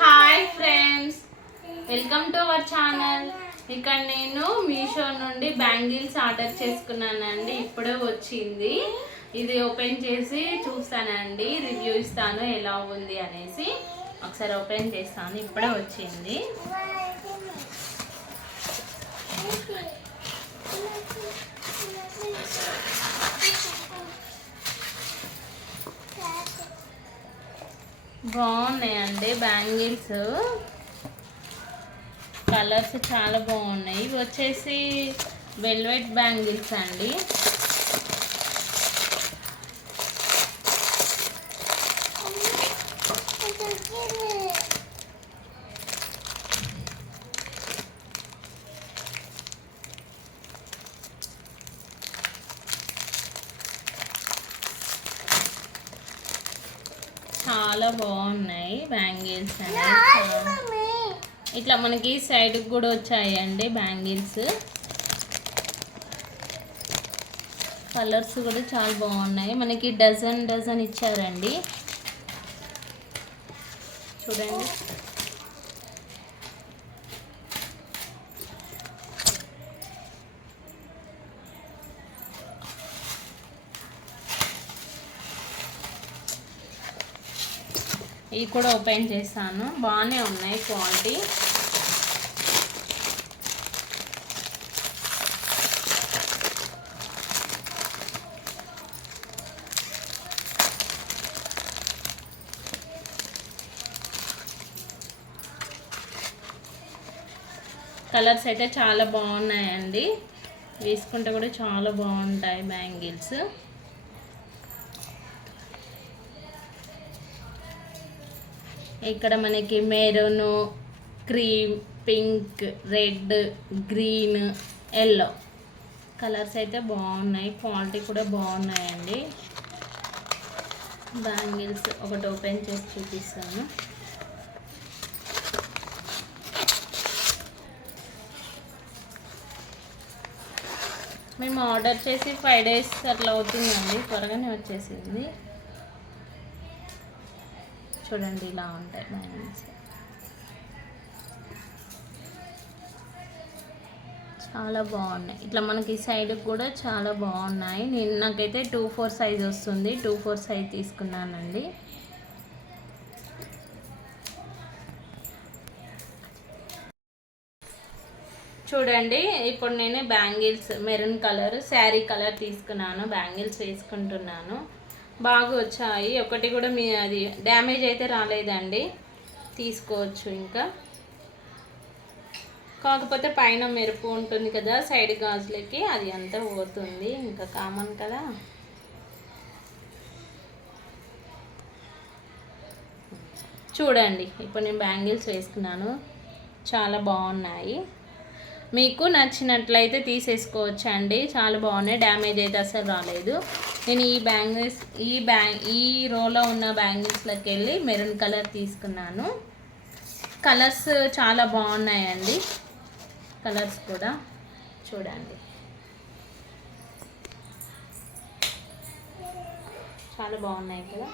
Hi friends welcome to our channel ఇక్కడ నేను మీషో నుండి బ్యాంగిల్స్ ఆర్డర్ చేసుకున్నానండి. ఇప్పుడే వచ్చింది. ఇది ఓపెన్ చేసి చూస్తానండి. రివ్యూ ఇస్తాను ఎలా ఉంది అనేసి. ఒకసారి ఓపెన్ చేస్తాను. ఇప్పుడే వచ్చింది. బాగున్నాయండి బ్యాంగిల్స్. కలర్స్ చాలా బాగున్నాయి. ఇవి వచ్చేసి వెల్వెట్ బ్యాంగిల్స్ అండి. చాలా బాగున్నాయి బ్యాంగిల్స్ అండి ఇట్లా మనకి సైడ్ కూడా వచ్చాయండి బ్యాంగిల్స్. కలర్స్ కూడా చాలా బాగున్నాయి. మనకి డజన్ డజన్ ఇచ్చారండి. చూడండి. ఇవి కూడా ఓపెన్ చేస్తాను బాగానే ఉన్నాయి క్వాలిటీ. కలర్స్ అయితే చాలా బాగున్నాయండి. వేసుకుంటే కూడా చాలా బాగుంటాయి బ్యాంగిల్స్. ఇక్కడ మనకి maroon cream pink red green yellow. Colours అయితే బాగున్నాయి క్వాలిటీ కూడా బాగున్నాయండి. బ్యాంగిల్స్ ఒకటి ఓపెన్ చేసి చూపిస్తాను. మేము ఆర్డర్ చేసి ఫైవ్ డేస్ అట్లా అవుతుందండి త్వరగానే వచ్చేసింది. చూడండి ఇలా ఉంటాయి డైమండ్స్ చాలా బాగున్నాయి. ఇట్లా మనకి సైడ్ కూడా చాలా బాగున్నాయి. నేను నాకైతే టూ ఫోర్ సైజ్ వస్తుంది. టూ ఫోర్ సైజ్ తీసుకున్నానండి. చూడండి ఇప్పుడు నేను bangles maroon colour sari colour తీసుకున్నాను. బ్యాంగిల్స్ వేసుకుంటున్నాను. బాగా వచ్చాయి. ఒకటి కూడా మీ అది డ్యామేజ్ అయితే రాలేదండి. తీసుకోవచ్చు ఇంకా. కాకపోతే పైన మెరుపు ఉంటుంది కదా సైడ్ గాజులకి అది అంతా పోతుంది. ఇంకా కామన్ కదా. చూడండి ఇప్పుడు నేను బ్యాంగిల్స్ వేసుకున్నాను. చాలా బాగున్నాయి. మీకు నచ్చినట్లయితే తీసేసుకోవచ్చు అండి చాలా బాగున్నాయి. డ్యామేజ్ అయితే అసలు రాలేదు. నేను ఈ బ్యాంగిల్స్ ఈ బ్యాంగ్ ఈ రోలో ఉన్న బ్యాంగిల్స్లోకి వెళ్ళి మెరూన్ కలర్ తీసుకున్నాను. కలర్స్ చాలా బాగున్నాయండి. కలర్స్ కూడా చూడండి. చాలా బాగున్నాయి కదా.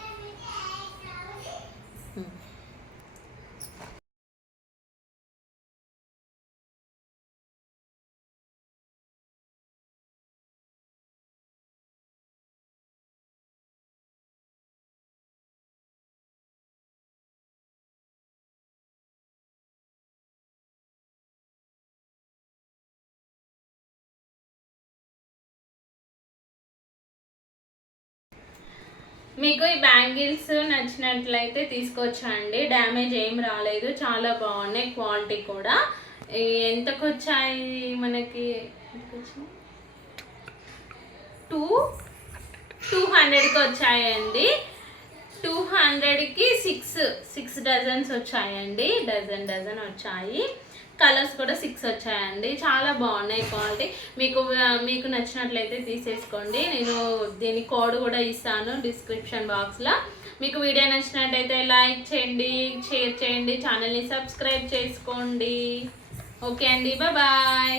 మీకు ఈ బ్యాంగిల్స్ నచ్చినట్లయితే తీసుకొచ్చండి డ్యామేజ్ ఏం రాలేదు. చాలా బాగున్నాయి క్వాలిటీ కూడా. ఎంతకు వచ్చాయి మనకి? టూ? టూ హండ్రెడ్కి వచ్చాయండి. టూ హండ్రెడ్కి సిక్స్ సిక్స్ డజన్స్ వచ్చాయండి. డజన్ డజన్ వచ్చాయి. కలర్స్ కూడా సిక్స్ వచ్చాయండి. చాలా బాగున్నాయి క్వాలిటీ. మీకు మీకు నచ్చినట్లయితే తీసేసుకోండి. నేను దీని కోడ్ కూడా ఇస్తాను డిస్క్రిప్షన్ బాక్స్లో. మీకు వీడియో నచ్చినట్టయితే లైక్ చేయండి షేర్ చేయండి ఛానల్ని సబ్స్క్రైబ్ చేసుకోండి. ఓకే అండి. బాయ్.